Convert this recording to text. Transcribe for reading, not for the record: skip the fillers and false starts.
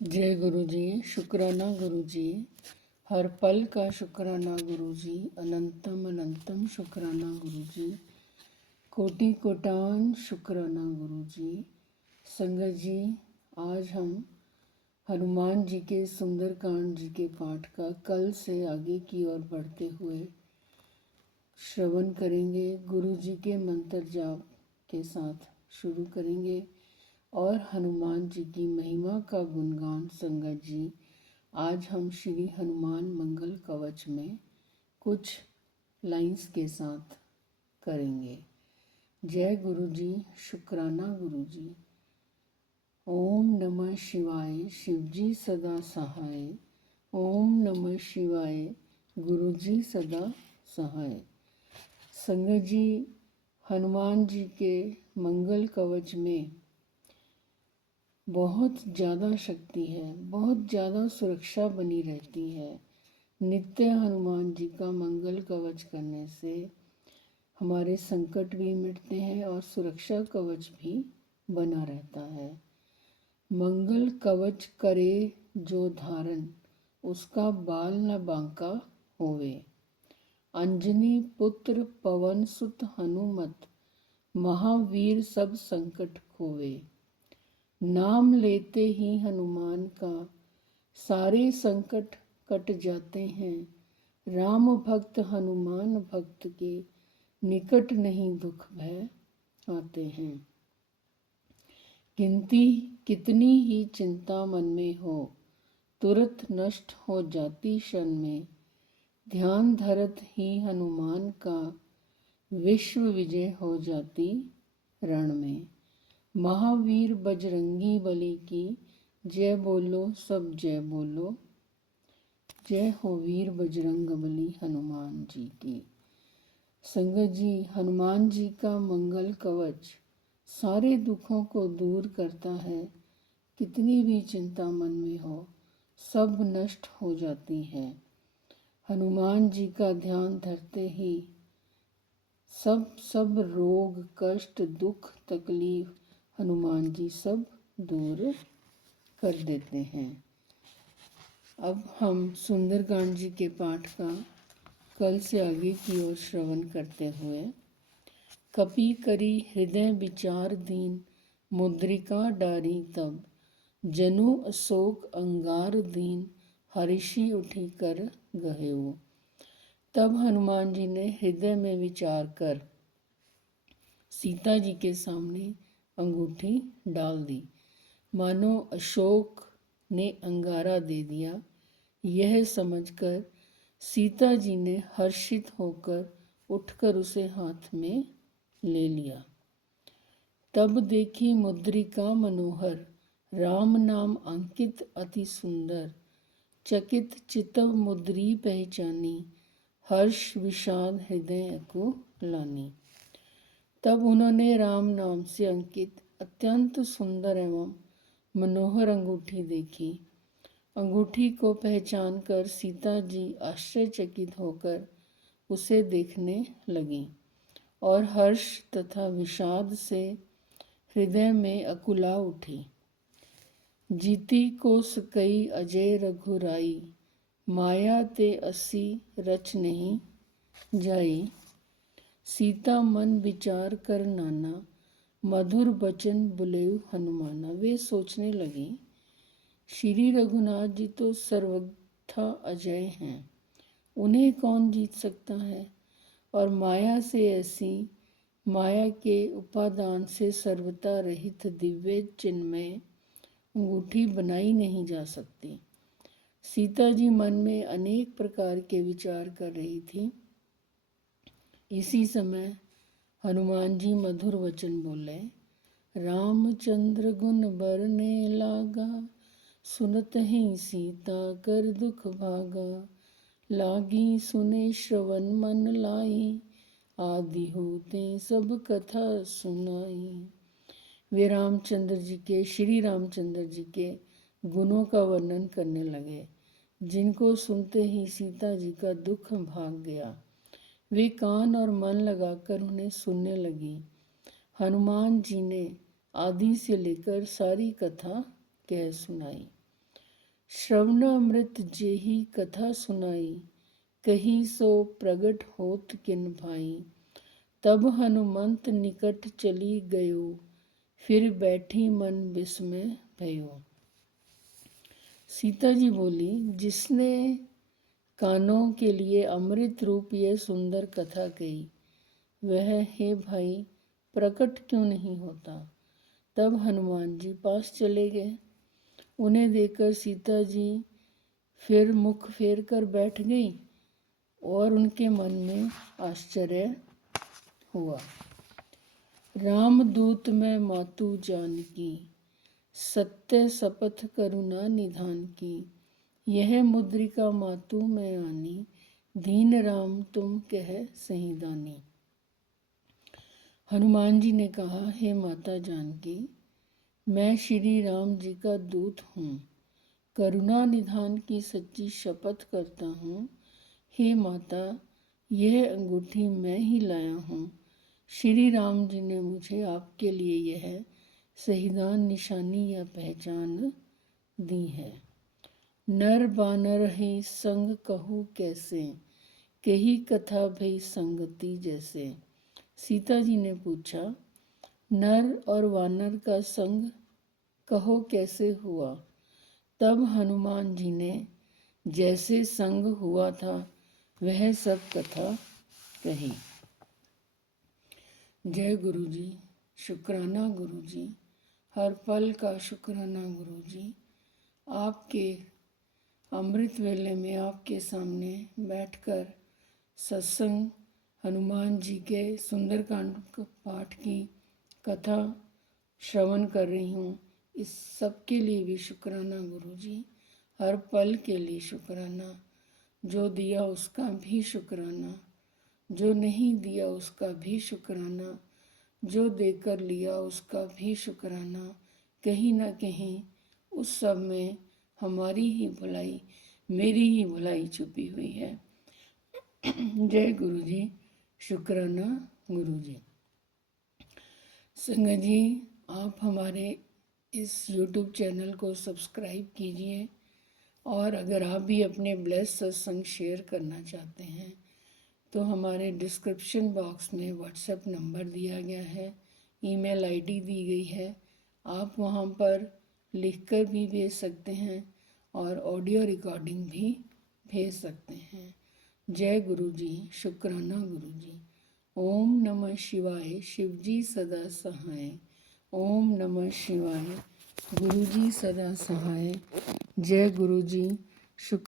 जय गुरु जी। शुक्राना गुरु जी। हर पल का शुक्राना गुरु जी। अनंतम अनंतम शुक्राना गुरु जी। कोटि कोटान शुक्राना गुरु जी। संगत जी, आज हम हनुमान जी के सुंदरकांड जी के पाठ का कल से आगे की ओर बढ़ते हुए श्रवण करेंगे। गुरु जी के मंत्र जाप के साथ शुरू करेंगे और हनुमान जी की महिमा का गुणगान। संगत जी, आज हम श्री हनुमान मंगल कवच में कुछ लाइंस के साथ करेंगे। जय गुरु जी। शुक्राना गुरु जी। ओम नमः शिवाय, शिव जी सदा सहाय। ओम नमः शिवाय, गुरु जी सदा सहाय। संगत जी, हनुमान जी के मंगल कवच में बहुत ज़्यादा शक्ति है, बहुत ज़्यादा सुरक्षा बनी रहती है। नित्य हनुमान जी का मंगल कवच करने से हमारे संकट भी मिटते हैं और सुरक्षा कवच भी बना रहता है। मंगल कवच करे जो धारण, उसका बाल न बांका होवे। अंजनी पुत्र पवन सुत हनुमत, महावीर सब संकट खोवे। नाम लेते ही हनुमान का सारे संकट कट जाते हैं। राम भक्त हनुमान भक्त के निकट नहीं दुख भय आते हैं। कितनी ही चिंता मन में हो, तुरंत नष्ट हो जाती क्षण में। ध्यान धरत ही हनुमान का, विश्व विजय हो जाती रण में। महावीर बजरंगी बली की, जय बोलो सब जय बोलो। जय हो वीर बजरंग बली हनुमान जी की। संगत जी, हनुमान जी का मंगल कवच सारे दुखों को दूर करता है। कितनी भी चिंता मन में हो, सब नष्ट हो जाती है। हनुमान जी का ध्यान धरते ही सब रोग कष्ट दुख तकलीफ हनुमान जी सब दूर कर देते हैं। अब हम सुंदरकांड जी के पाठ का कल से आगे की ओर श्रवण करते हुए। कपि करी हृदय विचार दीन, मुद्रिका डारी तब। जनु अशोक अंगार दीन, हर्षि उठी कर गहेऊ। तब हनुमान जी ने हृदय में विचार कर सीता जी के सामने अंगूठी डाल दी। मानो अशोक ने अंगारा दे दिया। यह समझकर सीता जी ने हर्षित होकर उठकर उसे हाथ में ले लिया। तब देखी मुद्रिका मनोहर, राम नाम अंकित अति सुंदर। चकित चितव मुद्री पहचानी, हर्ष विषाद हृदय को लानी। तब उन्होंने राम नाम से अंकित अत्यंत सुंदर एवं मनोहर अंगूठी देखी। अंगूठी को पहचान कर सीता जी आश्चर्यचकित होकर उसे देखने लगी और हर्ष तथा विषाद से हृदय में अकुला उठी। जीती को सकई अजय रघुराई, माया ते असी रच नहीं जाई। सीता मन विचार कर नाना, मधुर बचन बुलेउ हनुमाना। वे सोचने लगी, श्री रघुनाथ जी तो सर्वथा अजय हैं, उन्हें कौन जीत सकता है। और माया से ऐसी, माया के उपादान से सर्वथा रहित दिव्य चिन्मय अंगूठी बनाई नहीं जा सकती। सीता जी मन में अनेक प्रकार के विचार कर रही थी। इसी समय हनुमान जी मधुर वचन बोले। रामचंद्र गुण बरने लागा, सुनत ही सीता कर दुख भागा। लागी सुने श्रवण मन लाई, आदि होते सब कथा सुनाई। वे रामचंद्र जी के, श्री रामचंद्र जी के गुणों का वर्णन करने लगे, जिनको सुनते ही सीता जी का दुख भाग गया। वे कान और मन लगाकर उन्हें सुनने लगी। हनुमान जी ने आदि से लेकर सारी कथा कह सुनाई। श्रवणामृत जेहि कथा सुनाई, कही सो प्रगट होत किन भाई। तब हनुमंत निकट चली गयो, फिर बैठी मन विस्मय भयो। सीता जी बोली, जिसने कानों के लिए अमृत रूप यह सुंदर कथा कही, वह हे भाई प्रकट क्यों नहीं होता। तब हनुमान जी पास चले गए। उन्हें देखकर सीता जी फिर मुख फेर कर बैठ गई और उनके मन में आश्चर्य हुआ। रामदूत मैं मातु जानकी, सत्य शपथ करुणा निधान की। यह मुद्रिका मातु मैं आनी, दीन राम तुम कह सही दानी। हनुमान जी ने कहा, हे माता जानकी, मैं श्री राम जी का दूत हूँ, करुणा निधान की सच्ची शपथ करता हूँ। हे माता, यह अंगूठी मैं ही लाया हूँ। श्री राम जी ने मुझे आपके लिए यह सहीदान निशानी या पहचान दी है। नर बानर ही संग कहूँ कैसे, कही कथा भई संगति जैसे। सीता जी ने पूछा, नर और वानर का संग कहो कैसे हुआ। तब हनुमान जी ने जैसे संग हुआ था वह सब कथा कही। जय गुरु जी, शुक्राना गुरु जी, हर पल का शुक्राना गुरु जी। आपके अमृत वेले में आपके सामने बैठकर सत्संग हनुमान जी के सुंदरकांड पाठ की कथा श्रवण कर रही हूँ। इस सब के लिए भी शुक्राना गुरु जी, हर पल के लिए शुक्राना। जो दिया उसका भी शुक्राना, जो नहीं दिया उसका भी शुक्राना, जो देकर लिया उसका भी शुक्राना। कहीं ना कहीं उस सब में हमारी ही भलाई, मेरी ही भलाई छुपी हुई है। जय गुरु जी, शुक्राना गुरु जी। संगत जी, आप हमारे इस YouTube चैनल को सब्सक्राइब कीजिए और अगर आप भी अपने ब्लेस सत्संग शेयर करना चाहते हैं तो हमारे डिस्क्रिप्शन बॉक्स में व्हाट्सएप नंबर दिया गया है, ईमेल आईडी दी गई है। आप वहां पर लिखकर भी भेज सकते हैं और ऑडियो रिकॉर्डिंग भी भेज सकते हैं। जय गुरु जी, शुक्राना गुरु जी। ओम नमः शिवाय, शिव जी सदा सहाय। ओम नमः शिवाय, गुरु जी सदा सहाय। जय गुरु जी, शुक्र।